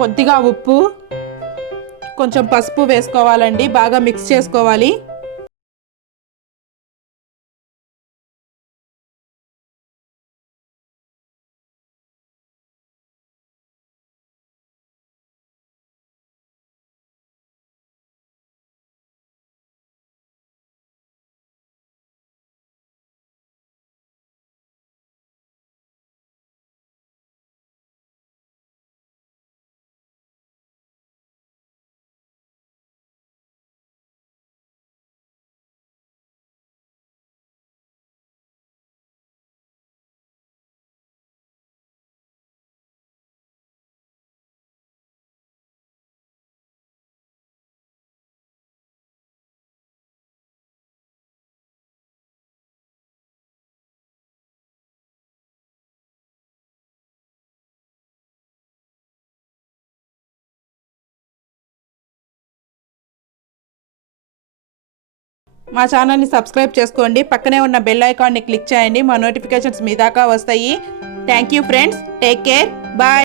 కొద్దిగా ఉప్పు, కొంచెం పసుపు వేసుకోవాలండి. బాగా మిక్స్ చేసుకోవాలి. మా ఛానల్ని సబ్స్క్రైబ్ చేసుకోండి. పక్కనే ఉన్న బెల్ ఐకాన్ని క్లిక్ చేయండి. మా నోటిఫికేషన్స్ మీ దాకా వస్తాయి. Thank you friends. Take care. Bye.